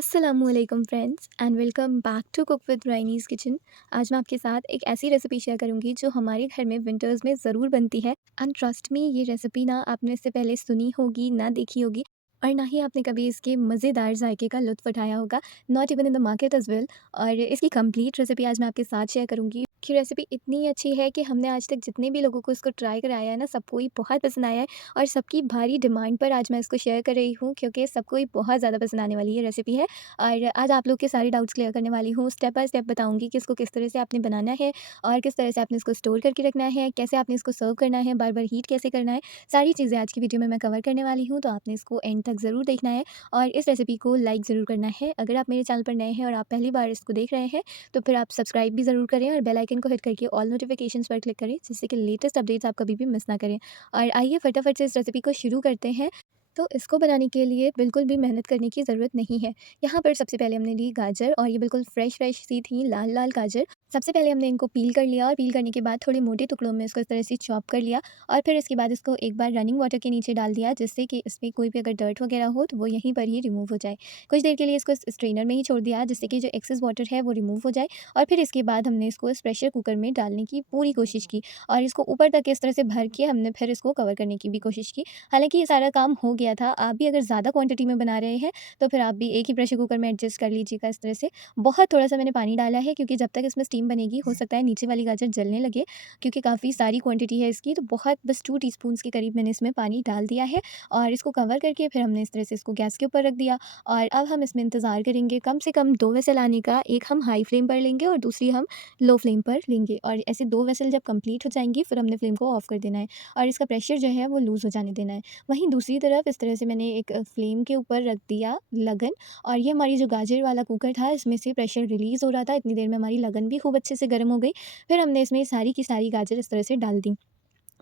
अस्सलामुअलैकुम friends and welcome back to cook with Rainee's kitchen. आज मैं आपके साथ एक ऐसी रेसिपी शेयर करूंगी जो हमारे घर में विंटर्स में ज़रूर बनती है। एंड ट्रस्ट मी, ये रेसिपी ना आपने इससे पहले सुनी होगी ना देखी होगी, और ना ही आपने कभी इसके मज़ेदार जायके का लुत्फ़ उठाया होगा, not even in the market as well. और इसकी कंप्लीट रेसिपी आज मैं आपके साथ शेयर करूंगी कि रेसिपी इतनी अच्छी है कि हमने आज तक जितने भी लोगों को इसको ट्राई कराया है ना, सबको ही बहुत पसंद आया है। और सबकी भारी डिमांड पर आज मैं इसको शेयर कर रही हूँ क्योंकि सबको ही बहुत ज़्यादा पसंद आने वाली ये रेसिपी है। और आज आप लोग के सारे डाउट्स क्लियर करने वाली हूँ। स्टेप बाय स्टेप बताऊँगी कि इसको किस तरह से आपने बनाना है और किस तरह से आपने इसको स्टोर करके रखना है, कैसे आपने इसको सर्व करना है, बार-बार हीट कैसे करना है। सारी चीज़ें आज की वीडियो में मैं कवर करने वाली हूँ, तो आपने इसको एंड तक ज़रूर देखना है और इस रेसिपी को लाइक ज़रूर करना है। अगर आप मेरे चैनल पर नए हैं और आप पहली बार इसको देख रहे हैं, तो फिर आप सब्सक्राइब भी ज़रूर करें और बेल आइकन को हिट करके ऑल नोटिफिकेशंस पर क्लिक करें, जिससे कि लेटेस्ट अपडेट्स आप कभी भी मिस ना करें। और आइए फटाफट से इस रेसिपी को शुरू करते हैं। तो इसको बनाने के लिए बिल्कुल भी मेहनत करने की ज़रूरत नहीं है। यहाँ पर सबसे पहले हमने ली गाजर, और ये बिल्कुल फ्रेश फ्रेश सी थी, लाल लाल गाजर। सबसे पहले हमने इनको पील कर लिया और पील करने के बाद थोड़े मोटे टुकड़ों में इसको इस तरह से चॉप कर लिया। और फिर इसके बाद इसको एक बार रनिंग वाटर के नीचे डाल दिया, जिससे कि इसमें कोई भी अगर डर्ट वगैरह हो तो वो यहीं पर ही रिमूव हो जाए। कुछ देर के लिए इसको स्ट्रेनर में ही छोड़ दिया, जिससे कि जो एक्सेस वाटर है वो रिमूव हो जाए। और फिर इसके बाद हमने इसको इस प्रेशर कुकर में डालने की पूरी कोशिश की, और इसको ऊपर तक इस तरह से भर के हमने फिर इसको कवर करने की भी कोशिश की। हालाँकि ये सारा काम हो गया था। आप भी अगर ज़्यादा क्वांटिटी में बना रहे हैं, तो फिर आप भी एक ही प्रेशर कुकर में एडजस्ट कर लीजिएगा इस तरह से। बहुत थोड़ा-सा मैंने पानी डाला है, क्योंकि जब तक इसमें स्टीम बनेगी हो सकता है नीचे वाली गाजर जलने लगे, क्योंकि काफ़ी सारी क्वांटिटी है इसकी। तो बहुत बस 2 टीस्पून्स के करीब मैंने इसमें पानी डाल दिया है, और इसको कवर करके फिर हमने इस तरह से इसको गैस के ऊपर रख दिया। और अब हम इसमें इंतज़ार करेंगे कम से कम 2 व्हिसल आने का। एक हम हाई फ्लेम पर लेंगे और दूसरी हम लो फ्लेम पर लेंगे, और ऐसे 2 व्हिसल जब कंप्लीट हो जाएँगी, फिर हमने फ्लेम को ऑफ कर देना है और इसका प्रेशर जो है वो लूज़ हो जाने देना है। वहीं दूसरी तरफ इस तरह से मैंने एक फ्लेम के ऊपर रख दिया लगन, और ये हमारी जो गाजर वाला कुकर था, इसमें से प्रेशर रिलीज़ हो रहा था। इतनी देर में हमारी लगन भी खूब अच्छे से गर्म हो गई। फिर हमने इसमें सारी की सारी गाजर इस तरह से डाल दी।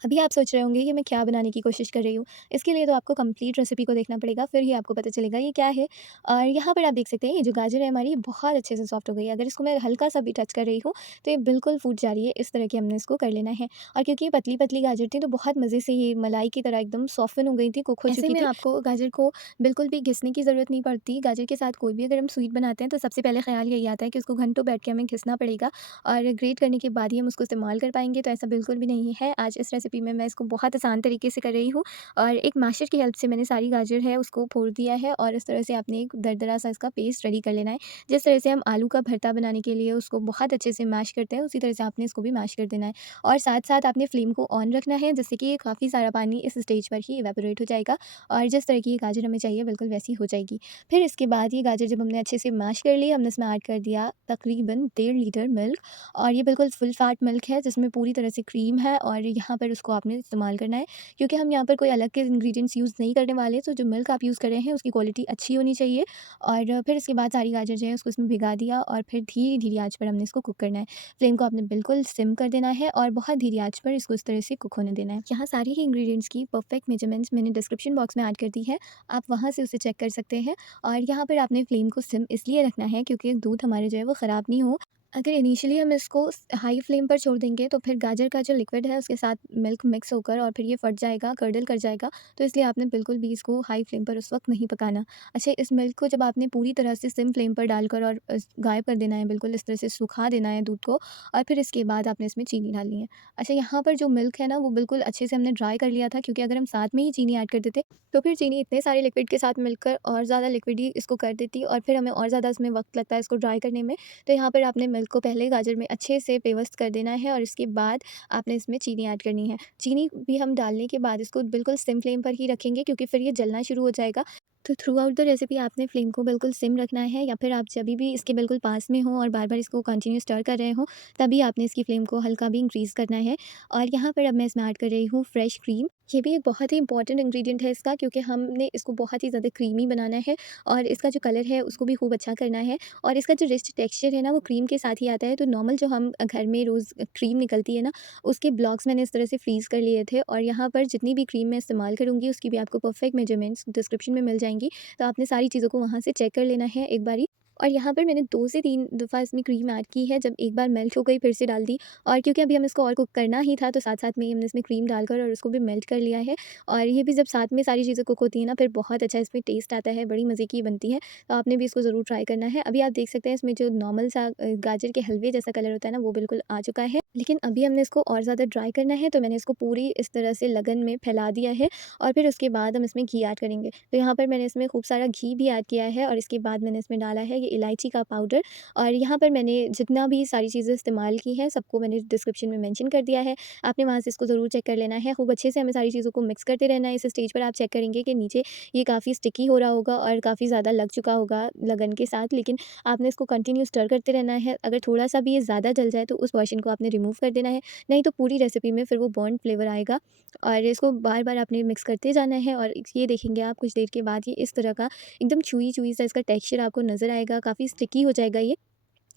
अभी आप सोच रहे होंगे कि मैं क्या बनाने की कोशिश कर रही हूँ। इसके लिए तो आपको कंप्लीट रेसिपी को देखना पड़ेगा, फिर ही आपको पता चलेगा ये क्या है। और यहाँ पर आप देख सकते हैं, ये जो गाजर है हमारी बहुत अच्छे से सॉफ्ट हो गई है। अगर इसको मैं हल्का-सा भी टच कर रही हूँ, तो ये बिल्कुल फूट जा रही है। इस तरह की हमने इसको कर लेना है। और क्योंकि ये पतली-पतली गाजर थी, तो बहुत मज़े से ये मलाई की तरह एकदम सॉफ्टन हो गई थी, कुक हो ऐसे चुकी में थी। आपको गाजर को बिल्कुल भी घिसने की ज़रूरत नहीं पड़ती। गाजर के साथ कोई भी अगर हम स्वीट बनाते हैं, तो सबसे पहले ख़्याल यही आता है कि उसको घंटों बैठ के हमें घिसना पड़ेगा, और ग्रेट करने के बाद ही हम उसको इस्तेमाल कर पाएँगे। तो ऐसा बिल्कुल भी नहीं है। आज इस रेसिपी में मैं इसको बहुत आसान तरीके से कर रही हूँ, और एक मैशर की हेल्प से मैंने सारी गाजर है उसको फोड़ दिया है, और इस तरह से आपने एक दरदरा सा इसका पेस्ट रेडी कर लेना है। जिस तरह से हम आलू का भरता बनाने के लिए उसको बहुत अच्छे से मैश करते हैं, उसी तरह से आपने इसको भी मैश कर देना है। और साथ-साथ आपने फ्लेम को ऑन रखना है, जिससे कि काफ़ी सारा पानी इस स्टेज पर ही इवेपोरेट हो जाएगा, और जिस तरह की ये गाजर हमें चाहिए बिल्कुल वैसी हो जाएगी। फिर इसके बाद ये गाजर जब हमने अच्छे से मैश कर ली, हमने इसमें ऐड कर दिया तकरीबन 1.5 लीटर मिल्क, और ये बिल्कुल फुल फैट मिल्क है, जिसमें पूरी तरह से क्रीम है। और यहाँ पर उसको आपने इस्तेमाल करना है, क्योंकि हम यहाँ पर कोई अलग के इंग्रेडिएंट्स यूज़ नहीं करने वाले। तो जो मिल्क आप यूज़ कर रहे हैं उसकी क्वालिटी अच्छी होनी चाहिए। और फिर इसके बाद सारी गाजर जो है उसको इसमें भिगा दिया, और फिर धीरे-धीरे आँच पर हमने इसको कुक करना है। फ्लेम को आपने बिल्कुल सिम कर देना है, और बहुत धीरे आँच पर इसको इस तरह से कुक होने देना है। यहाँ सारी ही इंग्रेडिएंट्स की परफेक्ट मेजरमेंट्स मैंने डिस्क्रिप्शन बॉक्स में ऐड कर दी है, आप वहाँ से उसे चेक कर सकते हैं। और यहाँ पर आपने फ्लेम को सिम इसलिए रखना है, क्योंकि दूध हमारे जो है वो ख़राब नहीं हो। अगर इनिशियली हम इसको हाई फ्लेम पर छोड़ देंगे, तो फिर गाजर का जो लिक्विड है उसके साथ मिल्क मिक्स होकर और फिर ये फट जाएगा, कर्डल कर जाएगा। तो इसलिए आपने बिल्कुल भी इसको हाई फ्लेम पर उस वक्त नहीं पकाना। अच्छा, इस मिल्क को जब आपने पूरी तरह से सिम फ्लेम पर डालकर और गायब कर देना है, बिल्कुल इस तरह से सुखा देना है दूध को, और फिर इसके बाद आपने इसमें चीनी डालनी है। अच्छा, यहाँ पर जो मिल्क है ना, वो बिल्कुल अच्छे से हमने ड्राई कर लिया था, क्योंकि अगर हम साथ में ही चीनी ऐड कर देते, तो फिर चीनी इतने सारे लिक्विड के साथ मिलकर और ज़्यादा लिक्विड ही इसको कर देती, और फिर हमें और ज़्यादा इसमें वक्त लगता है इसको ड्राई करने में। तो यहाँ पर आपने मिल्क को पहले गाजर में अच्छे से पेवस्त कर देना है, और इसके बाद आपने इसमें चीनी ऐड करनी है। चीनी भी हम डालने के बाद इसको बिल्कुल सिम फ्लेम पर ही रखेंगे, क्योंकि फिर ये जलना शुरू हो जाएगा। तो थ्रू आउट द रेसिपी आपने फ्लेम को बिल्कुल सिम रखना है, या फिर आप जब भी इसके बिल्कुल पास में हो और बार बार इसको कंटिन्यू स्टर कर रहे हो, तभी आपने इसकी फ्लेम को हल्का भी इंक्रीज़ करना है। और यहाँ पर अब मैं इसमें ऐड कर रही हूँ फ्रेश क्रीम। ये भी एक बहुत ही इंपॉर्टेंट इंग्रेडिएंट है इसका, क्योंकि हमने इसको बहुत ही ज़्यादा क्रीमी बनाना है, और इसका जो कलर है उसको भी खूब अच्छा करना है। और इसका जो रिच टेक्सचर है ना, वो क्रीम के साथ ही आता है। तो नॉर्मल जो हम घर में रोज़ क्रीम निकलती है ना, उसके ब्लॉक्स मैंने इस तरह से फ्रीज़ कर लिए थे, और यहाँ पर जितनी भी क्रीम मैं इस्तेमाल करूँगी उसकी भी आपको परफेक्ट मेजरमेंट्स डिस्क्रिप्शन में मिल जाएंगी। तो आपने सारी चीज़ों को वहाँ से चेक कर लेना है एक बारी। और यहाँ पर मैंने 2 से 3 दफ़ा इसमें क्रीम ऐड की है, जब एक बार मेल्ट हो गई फिर से डाल दी। और क्योंकि अभी हमें इसको और कुक करना ही था, तो साथ-साथ में ही हमने इसमें क्रीम डालकर और उसको भी मेल्ट कर लिया है। और ये भी जब साथ में सारी चीज़ें कुक होती हैं ना, फिर बहुत अच्छा इसमें टेस्ट आता है, बड़ी मज़े की बनती है। तो आपने भी इसको ज़रूर ट्राई करना है। अभी आप देख सकते हैं इसमें जो नॉर्मल सा गाजर के हलवे जैसा कलर होता है ना, वो बिल्कुल आ चुका है। लेकिन अभी हमने इसको और ज़्यादा ड्राई करना है, तो मैंने इसको पूरी इस तरह से लगन में फैला दिया है और फिर उसके बाद हम इसमें घी ऐड करेंगे। तो यहाँ पर मैंने इसमें खूब सारा घी भी ऐड किया है और इसके बाद मैंने इसमें डाला है ये इलायची का पाउडर। और यहाँ पर मैंने जितना भी सारी चीज़ें इस्तेमाल की हैं, सबको मैंने डिस्क्रिप्शन में मेंशन कर दिया है। आपने वहाँ से इसको ज़रूर चेक कर लेना है। खूब अच्छे से हमें सारी चीज़ों को मिक्स करते रहना है। इस स्टेज पर आप चेक करेंगे कि नीचे ये काफ़ी स्टिकी हो रहा होगा और काफ़ी ज़्यादा लग चुका होगा लगन के साथ, लेकिन आपने इसको कंटिन्यू स्टर करते रहना है। अगर थोड़ा-सा भी ये ज़्यादा जल जाए, तो उस पोर्शन को आपने रिमूव कर देना है, नहीं तो पूरी रेसिपी में फिर वो बर्न्ड फ्लेवर आएगा। और इसको बार-बार आपने मिक्स करते जाना है और ये देखेंगे आप कुछ देर के बाद ये इस तरह का एकदम चूई-चूई सा इसका टेक्सचर आपको नज़र आएगा, काफ़ी स्टिकी हो जाएगा ये।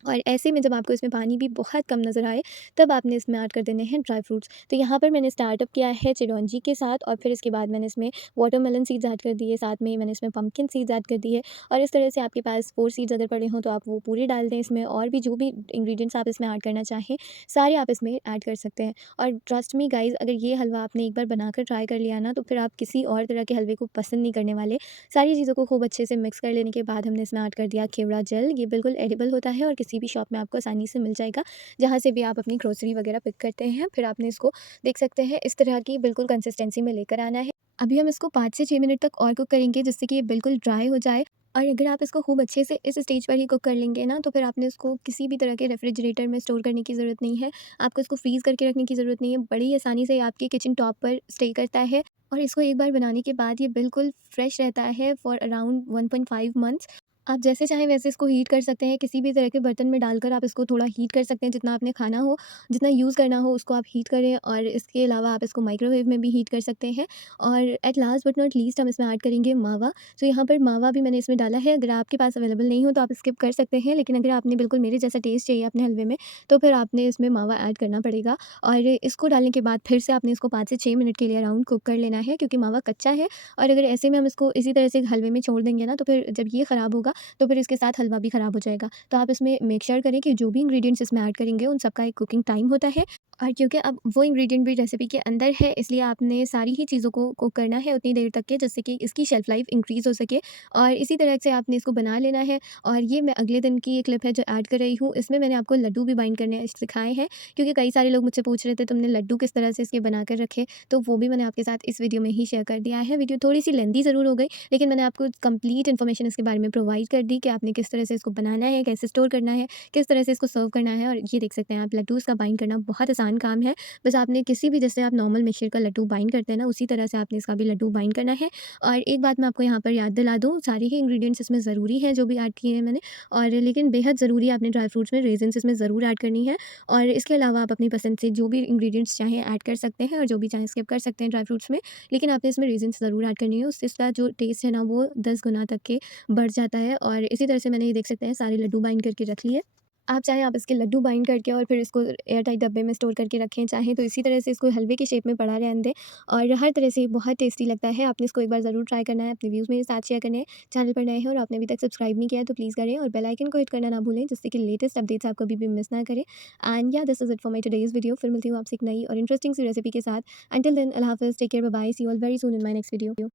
और ऐसे में जब आपको इसमें पानी भी बहुत कम नज़र आए, तब आपने इसमें ऐड कर देने हैं ड्राई फ्रूट्स। तो यहाँ पर मैंने स्टार्टअप किया है चिरौंजी के साथ और फिर इसके बाद मैंने इसमें वाटरमेलन सीड्स ऐड कर दिए, साथ में ही मैंने इसमें पम्पकिन सीड्स ऐड कर दिए। और इस तरह से आपके पास 4 सीड्स अगर पड़े हों, तो आप वो पूरे डाल दें इसमें, और भी जो भी इंग्रीडिएंट्स आप इसमें ऐड करना चाहें, सारे आप इसमें ऐड कर सकते हैं। और ट्रस्ट मी गाइज़, अगर ये हलवा आपने एक बार बनाकर ट्राई कर लिया ना, तो फिर आप किसी और तरह के हलवे को पसंद नहीं करने वाले। सारी चीज़ों को खूब अच्छे से मिक्स कर लेने के बाद हमने इसमें ऐड कर दिया केवड़ा जेल। ये बिल्कुल एडिबल होता है और किसी भी शॉप में आपको आसानी से मिल जाएगा, जहाँ से भी आप अपनी ग्रोसरी वगैरह पिक करते हैं। फिर आपने इसको देख सकते हैं इस तरह की बिल्कुल कंसिस्टेंसी में लेकर आना है। अभी हम इसको 5 से 6 मिनट तक और कुक करेंगे, जिससे कि ये बिल्कुल ड्राई हो जाए। और अगर आप इसको खूब अच्छे से इस स्टेज पर ही कुक कर लेंगे ना, तो फिर आपने इसको किसी भी तरह के रेफ्रिजरेटर में स्टोर करने की ज़रूरत नहीं है। आपको इसको फ्रीज़ करके रखने की ज़रूरत नहीं है। बड़ी आसानी से ये आपके किचन टॉप पर स्टे करता है और इसको एक बार बनाने के बाद ये बिल्कुल फ्रेश रहता है फॉर अराउंड 1.5 मंथ्स। आप जैसे चाहें वैसे इसको हीट कर सकते हैं, किसी भी तरह के बर्तन में डालकर आप इसको थोड़ा हीट कर सकते हैं, जितना आपने खाना हो, जितना यूज़ करना हो उसको आप हीट करें। और इसके अलावा आप इसको माइक्रोवेव में भी हीट कर सकते हैं। और at last but not least हम इसमें ऐड करेंगे मावा। तो यहाँ पर मावा भी मैंने इसमें डाला है, अगर आपके पास अवेलेबल नहीं हो तो आप स्किप कर सकते हैं, लेकिन अगर आपने बिल्कुल मेरे जैसा टेस्ट चाहिए अपने हलवे में, तो फिर आपने इसमें मावा ऐड करना पड़ेगा। और इसको डालने के बाद फिर से आपने इसको 5 से 6 मिनट के लिए अराउंड कुक कर लेना है, क्योंकि मावा कच्चा है। और अगर ऐसे में हम इसको इसी तरह से हलवे में छोड़ देंगे ना, तो फिर जब ये ख़राब होगा, तो फिर इसके साथ हलवा भी ख़राब हो जाएगा। तो आप इसमें मेक श्योर करें कि जो भी इंग्रीडिएंट्स इसमें ऐड करेंगे, उन सबका एक कुकिंग टाइम होता है। और क्योंकि अब वो इंग्रीडिएंट भी रेसिपी के अंदर है, इसलिए आपने सारी ही चीज़ों को कुक करना है उतनी देर तक के, जिससे कि इसकी शेल्फ लाइफ इंक्रीज़ हो सके। और इसी तरह से आपने इसको बना लेना है। और ये मैं अगले दिन की एक क्लिप है जो ऐड कर रही हूँ, इसमें मैंने आपको लड्डू भी बाइंड करने सिखाए हैं, क्योंकि कई सारे लोग मुझसे पूछ रहे थे तुमने लड्डू किस तरह से इसके बना कर रखे, तो वो भी मैंने आपके साथ इस वीडियो में ही शेयर कर दिया है। वीडियो थोड़ी सी लेंदी ज़रूर हो गई, लेकिन मैंने आपको कंप्लीट इन्फॉर्मेशन इसके बारे में प्रोवाइड कर दी कि आपने किस तरह से इसको बनाना है, कैसे स्टोर करना है, किस तरह से इसको सर्व करना है। और ये देख सकते हैं आप, लड्डूज़ का बाइंड करना बहुत आसान काम है। बस आपने किसी भी, जैसे आप नॉर्मल मिक्सचर का लड्डू बाइंड करते हैं ना, उसी तरह से आपने इसका भी लड्डू बाइंड करना है। और एक बात मैं आपको यहाँ पर याद दिला दूँ, सारे ही इंग्रीडिएंट्स इसमें ज़रूरी हैं जो भी ऐड किए हैं मैंने। और लेकिन बेहद ज़रूरी है, आपने ड्राई फ्रूट्स में रेज़िन्स इसमें ज़रूर ऐड करनी है। और इसके अलावा आप अपनी पसंद से जो भी इंग्रीडिएंट्स चाहें ऐड कर सकते हैं, और जो भी चाहें स्किप कर सकते हैं ड्राई फ्रूट्स में। लेकिन आपने इसमें रेज़िन्स ज़रूर ऐड करनी है, उससे इसका जो टेस्ट है ना, वो 10 गुना तक के बढ़ जाता है। और इसी तरह से मैंने ये देख सकते हैं सारे लड्डू बाइंड करके रख लिए। आप चाहें आप इसके लड्डू बाइंड करके और फिर इसको एयर टाइट डब्बे में स्टोर करके रखें, चाहें तो इसी तरह से इसको हलवे की शेप में पड़ा रहने दें। और हर तरह से ये बहुत टेस्टी लगता है। आपने इसको एक बार ज़रूर ट्राई करना है, अपने व्यूज़ मेरे साथ शेयर करने हैं। चैनल पर नए हैं और आपने अभी तक सब्सक्राइब नहीं किया है, तो प्लीज़ करें और बेल आइकन को हिट करना ना भूलें, जिससे कि लेटेस्ट अपडेट्स आप कभी भी मिस ना करें। एंड या this is it for my today's video. फिर मिलती हूँ आपसे एक नई और इंटरेस्टिंग सी रेसिपी के साथ। अंटिल देन, अल्लाह हाफ़िज़, take care, bye bye, see you all very soon in my next video.